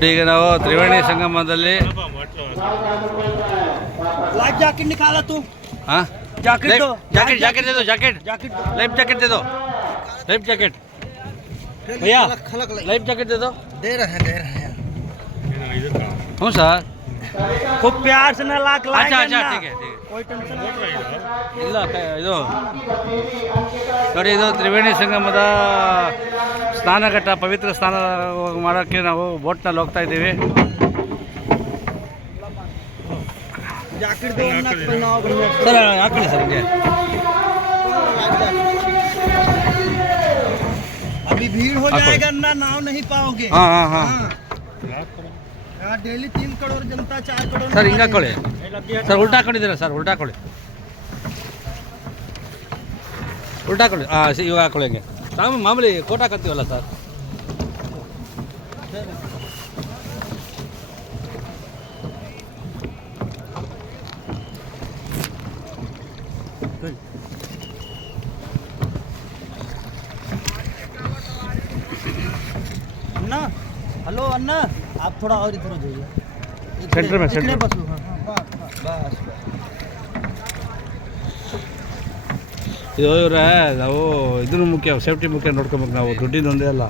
ಈಗ ನಾವು ತ್ರಿವೇಣಿ ಸಂಗಮದಲ್ಲಿ लाइफ जैकेट निकाला तू हाँ जैकेट दो जैकेट जैकेट दे दो जैकेट जैकेट लाइफ जैकेट दे दो लाइफ जैकेट भैया खलक लाइफ जैकेट दे दो दे रहे हैं दे रहे हैं हूँ सर खूब प्यार से ना लाख लाख अच्छा अच्छा ठीक है ठीक है कोई टेंशन ಇಲ್ಲ ಕ- ಇದು ನೋಡಿ ಇದು ತ್ರಿವೇಣಿ ಸಂಗಮದ ಸ್ನಾನಘಟ್ಟ ಪವಿತ್ರ ಸ್ನಾನ ಮಾಡೋಕ್ಕೆ ನಾವು ಬೋಟ್ನಲ್ಲಿ ಹೋಗ್ತಾ ಇದ್ದೀವಿ जैकेट दो ना पहनाओ भैया ಸರ್ ಹಾಕೊಳ್ಳಿ ಸರ್ ಹಿಂಗೆ अभी भीड़ हो हाँ, जाएगा ना नाव नहीं पाओगे ಹಾಂ ಹಾಂ ಹಾಂ यहाँ डेली तीन करोड़ जनता चार करोड़ ಸರ್ ಹಿಂಗೆ ಹಾಕೊಳ್ಳಿ ಸರ್ ಉಲ್ಟಾ ಹಾಕೊಂಡಿದ್ದೀರಾ ಸರ್ ಉಲ್ಟಾ ಹಾಕೊಳ್ಳಿ ಉಲ್ಟಾ ಹಾಕೊಳ್ಳಿ ಹಾಂ ಸಿ ಇವಾಗ ಹಾಕೊಳ್ಳಿ ಹಂಗೆ ನಾವು ಮಾಮೂಲಿ ಕೋಟ್ ಹಾಕತ್ತೀವಲ್ಲ ಸರ್ अन्ना हेलो अन्ना आप थोड़ा और इधर हो जाइए इकडे- सेंटर में, इकडे सेंटर में। बसो हाँ, हाँ, बस ಇವ್ರೆ ನಾವು ಇದ್ರ ಮುಖ್ಯ ಸೇಫ್ಟಿ ಮುಖ್ಯ ನೋಡ್ಕೊಬೇಕು ನಾವು. ದುಡ್ಡಿನ ಒಂದೇ ಅಲ್ಲ.